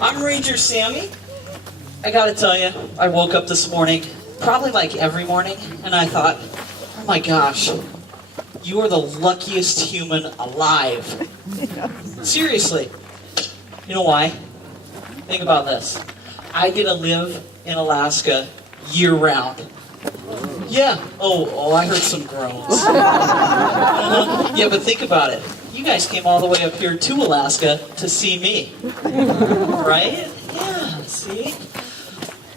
I'm Ranger Sammy. I gotta tell you, I woke up this morning, probably like every morning, and I thought, oh my gosh, you are the luckiest human alive. Seriously. You know why? Think about this. I get to live in Alaska year-round. Yeah. Oh, I heard some groans. Yeah, but think about it. You guys came all the way up here to Alaska to see me. Right? Yeah, see?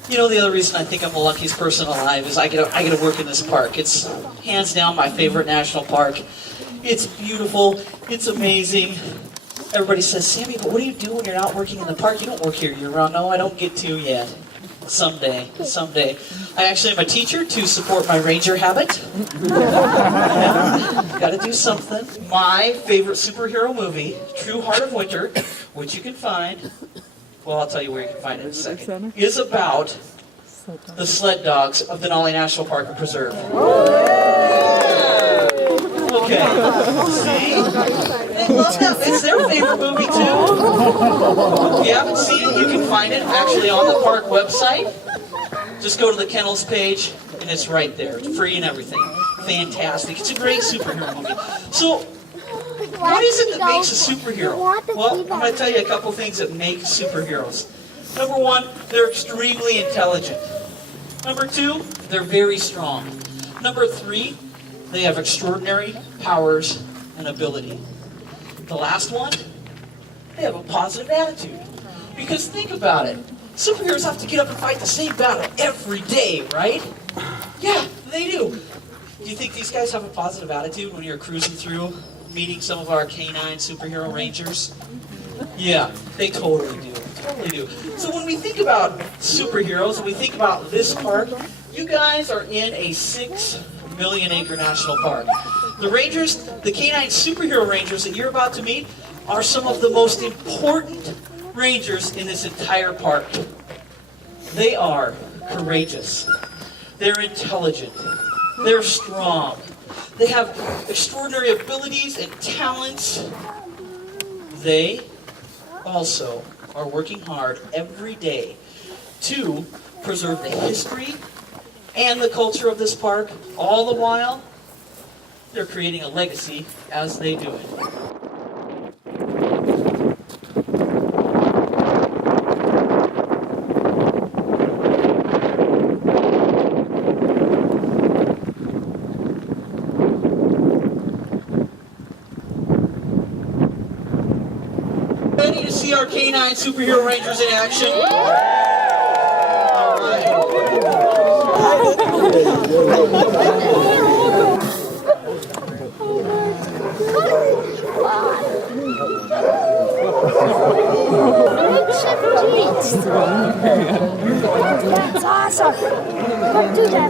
You know, the other reason I think I'm the luckiest person alive is I get to work in this park. It's hands down my favorite national park. It's beautiful. It's amazing. Everybody says, Sammy, but what do you do when you're not working in the park? You don't work here year-round. No, I don't get to yet. Someday. I actually am a teacher to support my ranger habit. Yeah, gotta do something. My favorite superhero movie, True Heart of Winter, which you can find, well, I'll tell you where you can find it in a second, is about the sled dogs of Denali National Park and Preserve. Okay. See? They love that. It's their favorite movie, too. If you haven't seen it, you can find it actually on the park website. Just go to the kennels page, and it's right there. It's free and everything. Fantastic. It's a great superhero movie. So, what is it that makes a superhero? Well, I'm going to tell you a couple things that make superheroes. Number one, they're extremely intelligent. Number two, they're very strong. Number three, they have extraordinary powers and ability. The last one, they have a positive attitude. Because think about it. Superheroes have to get up and fight the same battle every day, right? Yeah, they do. Do you think these guys have a positive attitude when you're cruising through, meeting some of our canine superhero rangers? Yeah, they totally do. Totally do. So when we think about superheroes and we think about this park, You guys are in a 6 million acre national park. The Rangers, the Canine Superhero Rangers that you're about to meet, are some of the most important Rangers in this entire park. They are courageous. They're intelligent. They're strong. They have extraordinary abilities and talents. They also are working hard every day to preserve the history and the culture of this park. All the while, they're creating a legacy as they do it. Ready to see our Canine Superhero Rangers in action? All right. That's awesome. Don't do that.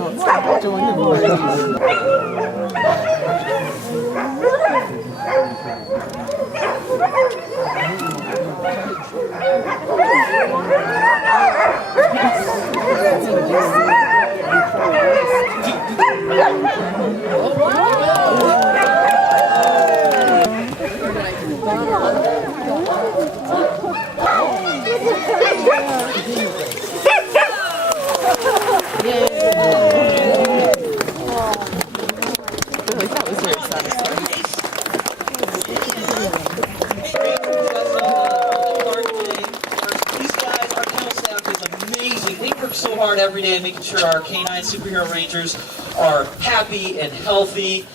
So hard every day making sure our Canine Superhero Rangers are happy and healthy.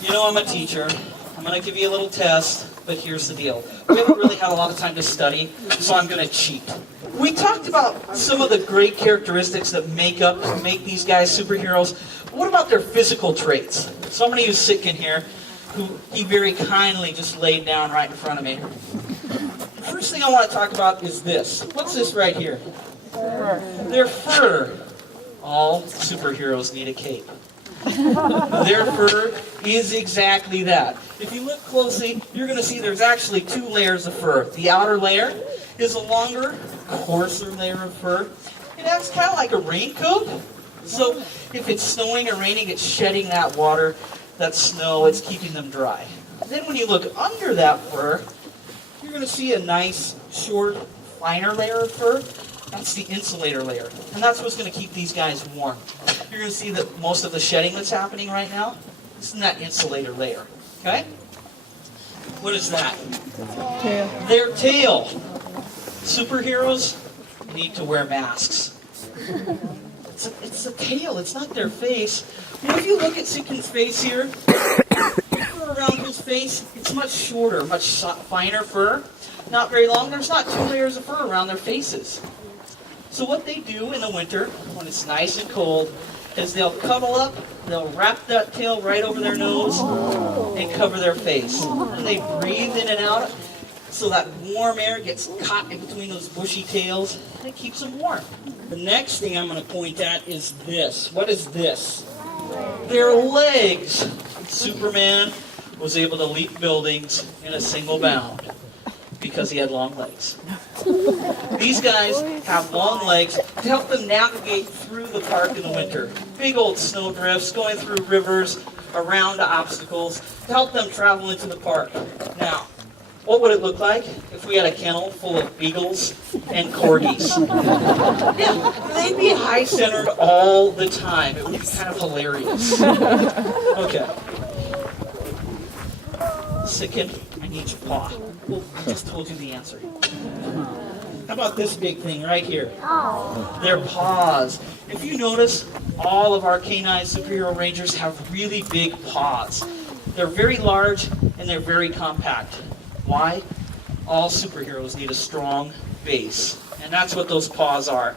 You know I'm a teacher. I'm going to give you a little test, but here's the deal. We haven't really had a lot of time to study, so I'm going to cheat. We talked about some of the great characteristics that make these guys superheroes. What about their physical traits? Somebody who's sick in here, who he very kindly just laid down right in front of me. The first thing I want to talk about is this. What's this right here? Their fur. All superheroes need a cape. Their fur is exactly that. If you look closely, you're going to see there's actually 2 layers of fur. The outer layer is a longer, coarser layer of fur. It acts kind of like a raincoat. So if it's snowing or raining, it's shedding that water, that snow, it's keeping them dry. Then when you look under that fur, you're going to see a nice, short, finer layer of fur. That's the insulator layer. And that's what's going to keep these guys warm. You're going to see that most of the shedding that's happening right now is in that insulator layer. Okay? What is that? Tail. Their tail. Superheroes need to wear masks. It's the tail. It's not their face. Well, if you look at Seekin's face here, the fur around his face, it's much shorter, much finer fur. Not very long. There's not 2 layers of fur around their faces. So what they do in the winter, when it's nice and cold, is they'll cuddle up, they'll wrap that tail right over their nose, and cover their face. And they breathe in and out, so that warm air gets caught in between those bushy tails, and it keeps them warm. The next thing I'm going to point at is this. What is this? Their legs. Superman was able to leap buildings in a single bound because he had long legs. These guys have long legs to help them navigate through the park in the winter. Big old snow drifts, going through rivers, around obstacles, to help them travel into the park. Now, what would it look like if we had a kennel full of beagles and corgis? Yeah, they'd be high-centered all the time. It would be kind of hilarious. Okay. Sicken, I need your paw. Well, I just told you the answer. How about this big thing right here? Their paws. If you notice, all of our Canine Superhero Rangers have really big paws. They're very large and they're very compact. Why? All superheroes need a strong base. And that's what those paws are.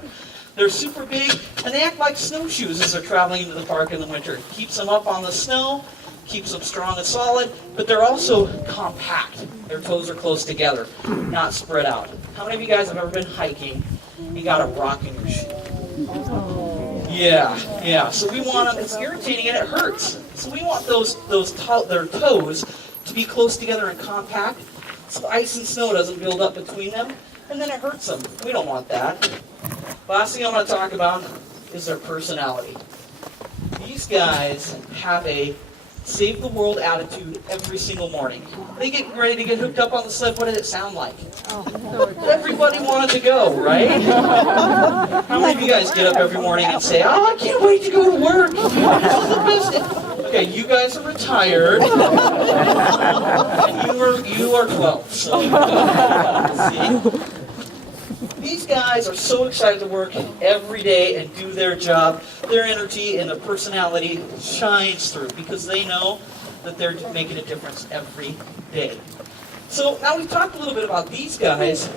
They're super big and they act like snowshoes as they're traveling into the park in the winter. It keeps them up on the snow, keeps them strong and solid, but they're also compact. Their toes are close together, not spread out. How many of you guys have ever been hiking and got a rock in your shoe? Yeah. So we want them, it's irritating and it hurts. So we want their toes to be close together and compact so ice and snow doesn't build up between them and then it hurts them. We don't want that. Last thing I'm going to talk about is their personality. These guys have a save the world attitude every single morning. They get ready to get hooked up on the sled. What did it sound like? Everybody wanted to go, right? How many of you guys get up every morning and say, "Oh, I can't wait to go to work. This is the best." Okay, you guys are retired, and you are 12. So, see? These guys are so excited to work every day and do their job. Their energy and their personality shines through because they know that they're making a difference every day. So now we've talked a little bit about these guys.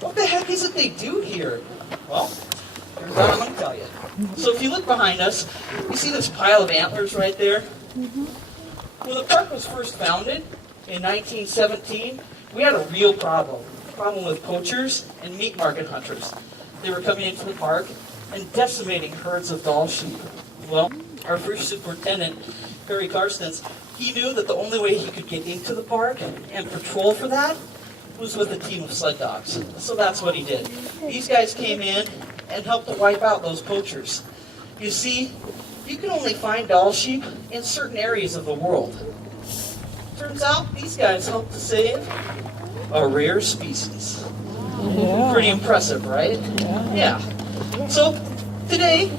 What the heck is it they do here? Well, here's what I'm going to tell you. So if you look behind us, you see this pile of antlers right there? When the park was first founded in 1917, we had a real problem with poachers and meat market hunters. They were coming into the park and decimating herds of Dall sheep. Well, our first superintendent, Harry Karstens, he knew that the only way he could get into the park and patrol for that was with a team of sled dogs. So that's what he did. These guys came in and helped to wipe out those poachers. You see, you can only find Dall sheep in certain areas of the world. Turns out these guys helped to save a rare species. Pretty impressive, right? Yeah. So today,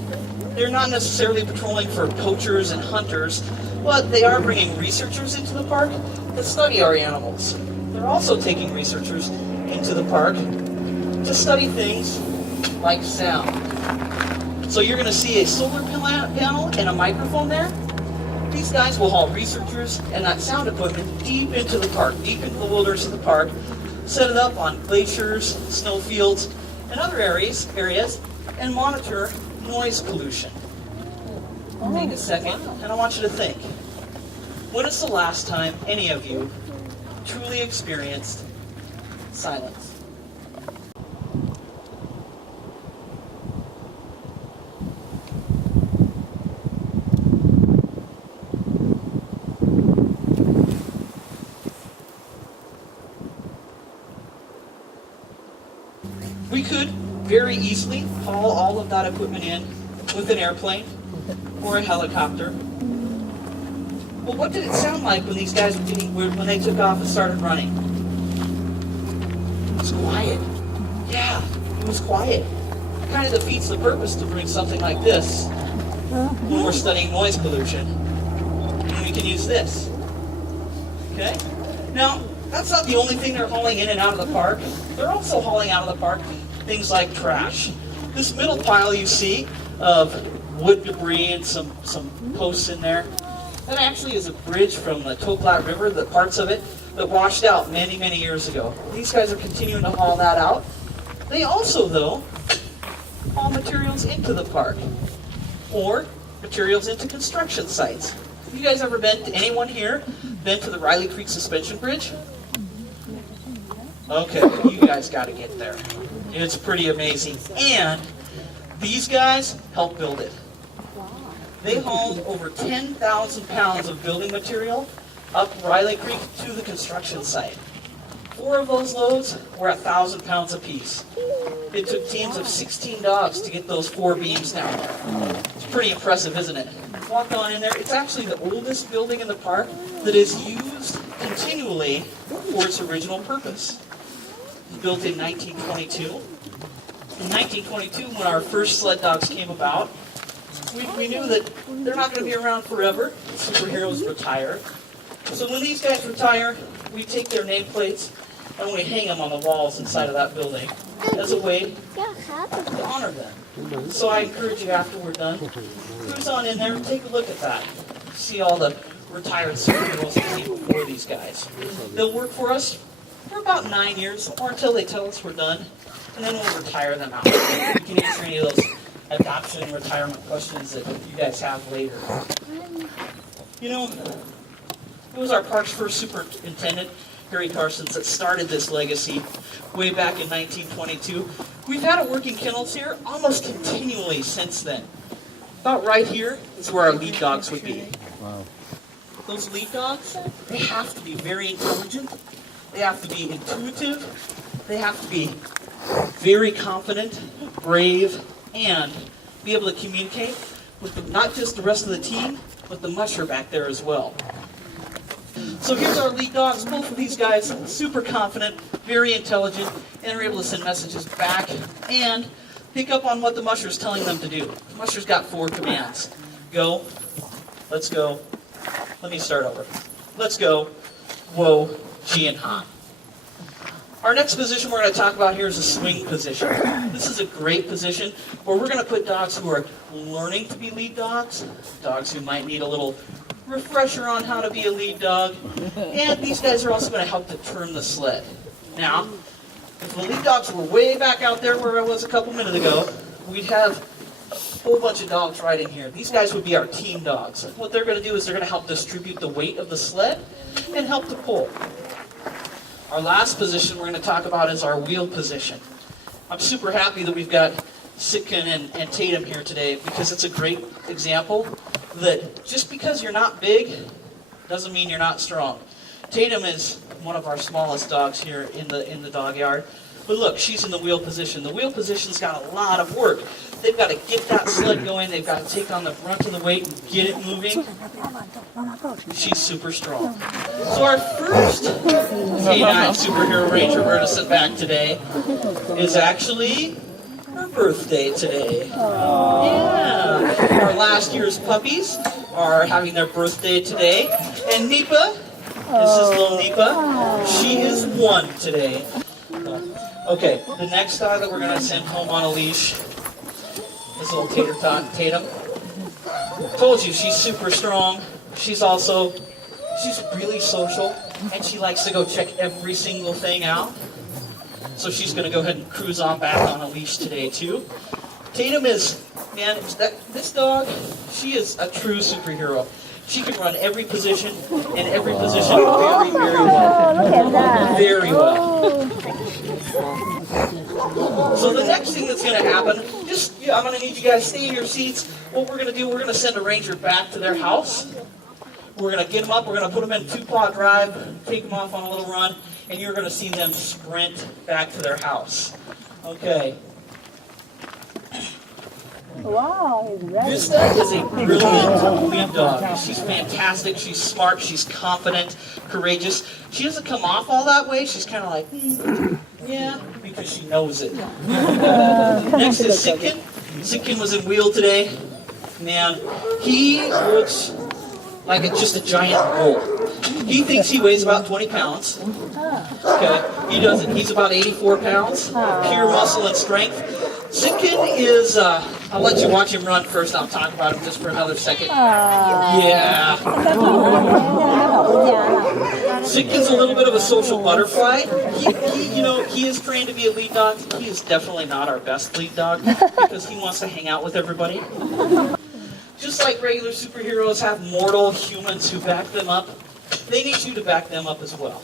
they're not necessarily patrolling for poachers and hunters, but they are bringing researchers into the park to study our animals. They're also taking researchers into the park to study things like sound. So you're going to see a solar panel and a microphone there. These guys will haul researchers and that sound equipment deep into the park, deep into the wilderness of the park, set it up on glaciers, snowfields, and other areas, and monitor noise pollution. Take a second, and I want you to think. When is the last time any of you truly experienced silence? We could very easily haul all of that equipment in with an airplane or a helicopter. Well, what did it sound like when these guys when they took off and started running? It was quiet. Yeah, it was quiet. It kind of defeats the purpose to bring something like this when we're studying noise pollution. And we can use this. Okay? Now, that's not the only thing they're hauling in and out of the park. They're also hauling out of the park things like trash. This middle pile you see of wood debris and some posts in there, that actually is a bridge from the Toten River, the parts of it that washed out many, many years ago. These guys are continuing to haul that out. They also, though, haul materials into the park or materials into construction sites. Have you guys ever been to the Riley Creek Suspension Bridge? Okay, you guys got to get there. It's pretty amazing. And these guys helped build it. They hauled over 10,000 pounds of building material up Riley Creek to the construction site. 4 of those loads were 1,000 pounds apiece. It took teams of 16 dogs to get those 4 beams down there. It's pretty impressive, isn't it? Walk on in there. It's actually the oldest building in the park that is used continually for its original purpose. It was built in 1922. In 1922, when our first sled dogs came about, we knew that they're not going to be around forever. Superheroes retire. So when these guys retire, we take their nameplates and we hang them on the walls inside of that building as a way to honor them. So I encourage you after we're done, cruise on in there and take a look at that. See all the retired superheroes that came before these guys. They'll work for us for about 9 years or until they tell us we're done, and then we'll retire them out. We can answer any of those adoption and retirement questions that you guys have later. You know, it was our park's first superintendent, Harry Karstens, that started this legacy way back in 1922. We've had it working kennels here almost continually since then. About right here is where our lead dogs would be. Wow. Those lead dogs, they have to be very intelligent, they have to be intuitive, they have to be very confident, brave, and be able to communicate with not just the rest of the team, but the musher back there as well. So here's our lead dogs. Both of these guys, super confident, very intelligent, and they're able to send messages back and pick up on what the musher's telling them to do. The musher's got 4 commands. Go, let's go, let me start over. Let's go, whoa, G, and ha. Our next position we're going to talk about here is a swing position. This is a great position where we're going to put dogs who are learning to be lead dogs, dogs who might need a little refresher on how to be a lead dog, and these guys are also going to help to turn the sled. Now, if the lead dogs were way back out there where I was a couple minutes ago, we'd have a whole bunch of dogs right in here. These guys would be our team dogs. What they're going to do is they're going to help distribute the weight of the sled and help to pull. Our last position we're going to talk about is our wheel position. I'm super happy that we've got Sitkin and Tatum here today because it's a great example that just because you're not big doesn't mean you're not strong. Tatum is one of our smallest dogs here in the dog yard. But look, she's in the wheel position. The wheel position's got a lot of work. They've got to get that sled going. They've got to take on the brunt of the weight and get it moving. She's super strong. So our first canine superhero ranger we're going to send back today is actually her birthday today. Yeah. Our last year's puppies are having their birthday today. And Nipa, this is little Nipa, she is 1 today. Okay, the next dog that we're going to send home on a leash is little Tatum. Told you, she's super strong. She's really social, and she likes to go check every single thing out. So she's going to go ahead and cruise on back on a leash today too. Tatum is, man, this dog, she is a true superhero. She can run every position, and every position very, very well. Look at that. Very well. So the next thing that's going to happen, I'm going to need you guys to stay in your seats. What we're going to do, we're going to send a ranger back to their house. We're going to get them up, we're going to put them in 2-paw drive, take them off on a little run, and you're going to see them sprint back to their house. Okay. Wow, he's ready. This dog is a brilliant lead dog. She's fantastic, she's smart, she's confident, courageous. She doesn't come off all that way, she's kind of like, yeah, because she knows it. Next is Sitkin. Sitkin was in wheel today. Man, he looks like just a giant bull. He thinks he weighs about 20 pounds. Okay, he doesn't. He's about 84 pounds, pure muscle and strength. Sitkin is, I'll let you watch him run first. I'll talk about him just for another second. Yeah. Sitkin's a little bit of a social butterfly. He is trained to be a lead dog. He is definitely not our best lead dog because he wants to hang out with everybody. Just like regular superheroes have mortal humans who back them up, they need you to back them up as well.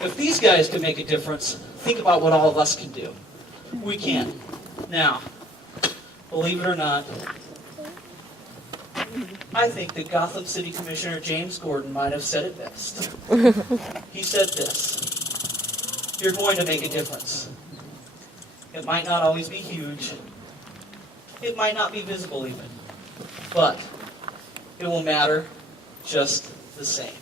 If these guys can make a difference, think about what all of us can do. We can. Now, believe it or not, I think that Gotham City Commissioner James Gordon might have said it best. He said this: you're going to make a difference. It might not always be huge. It might not be visible even. But it will matter just the same.